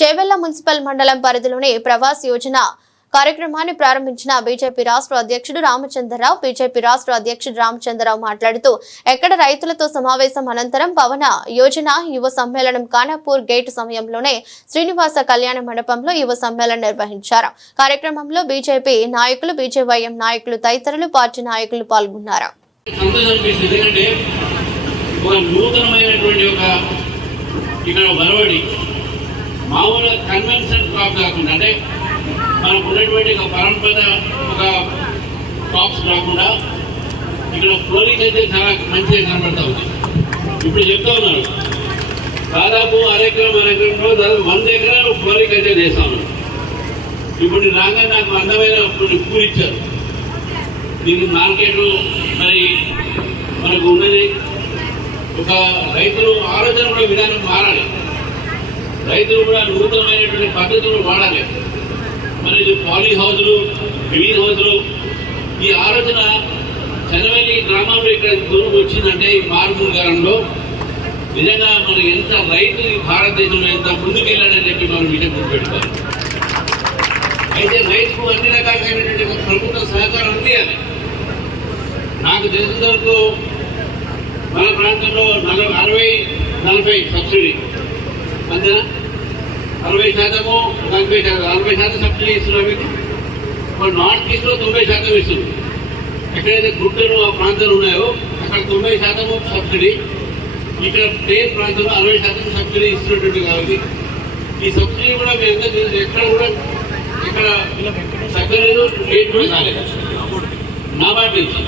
Chevella municipal మండలం పరిధిలోని ప్రవాస్ యోజన కార్యక్రమాన్ని ప్రారంభించిన బీజేపీ రాష్ట్ర అధ్యక్షుడు రామచంద్రరావు బీజేపీ రాష్ట్ర అధ్యక్షుడు రామచంద్రరావు మాట్లాడుతూ ఎక్కడ రైతులతో సమావేశం అనంతరం పవన యోజన యువ సమ్మేళనం కానాపూర్ గేట్ సమయంలోనే శ్రీనివాస కళ్యాణ మండపంలో యువ సమ్మేళనం నిర్వహించారు. కార్యక్రమంలో బీజేపీ నాయకులు బీజేవైఎం నాయకులు తదితరులు పార్టీ నాయకులు పాల్గొన్నారు. నూతనమైనటువంటి ఒక ఇక్కడ మామూలుగా కన్వెన్షన్ క్రాప్ కాకుండా అంటే మనకు ఉన్నటువంటి ఒక పరంపర ఒక క్రాప్స్ కాకుండా ఇక్కడ ఫ్లోరింగ్ అయితే చాలా మంచిగా కనబడతా ఉంది. ఇప్పుడు చెప్తా ఉన్నారు దాదాపు అరెకరం అరెకరంలో దాదాపు వంద ఎకరాలు ఫ్లోరింగ్ అయితే చేస్తా ఉన్నారు ఇప్పుడు రాగా నాకు అందమైన పూలు ఇచ్చారు. దీనికి మార్కెట్ మరి మనకు ఉన్నది ఒక రైతులు ఆలోచన కూడా విధానం మారాలి. రైతులు కూడా నూతనమైనటువంటి పద్ధతులు వాడాలి. మరి ఇది పాలీ హౌజులు గ్రీన్ హౌజులు. ఈ ఆలోచన చనవెల్లి గ్రామంలో ఇక్కడ దూరం వచ్చిందంటే ఈ మారుమూల కాలంలో నిజంగా మనం ఎంత రైతు ఈ భారతదేశంలో ఎంత ముందుకెళ్ళాడని చెప్పి మనం విషయం గుర్తుపెట్టుకోవాలి. అయితే రైతుకు అన్ని రకాలైనటువంటి ప్రభుత్వ సహకారం అందియాలి. నాకు తెలిసిన వరకు మన ప్రాంతంలో నలభై అరవై నలభై సబ్సిడీ అంతేనా? అరవై శాతము నలభై శాతం అరవై శాతం సబ్సిడీ ఇస్తున్నారు మీకు? ఇప్పుడు నార్త్ ఈస్ట్లో తొంభై శాతం ఇస్తుంది ఎక్కడైతే గుట్టలు ఆ ప్రాంతాలు ఉన్నాయో అక్కడ తొంభై శాతము సబ్సిడీ ఇక్కడ ప్లేన్ ప్రాంతంలో అరవై శాతం సబ్సిడీ ఇస్తున్నటువంటి కాబట్టి ఈ సబ్సిడీ కూడా మీ అందరూ తెలుసు. ఎక్కడ కూడా ఇక్కడ తగ్గలేదు రేట్ కూడా కాలేదు. నాబార్డు నుంచి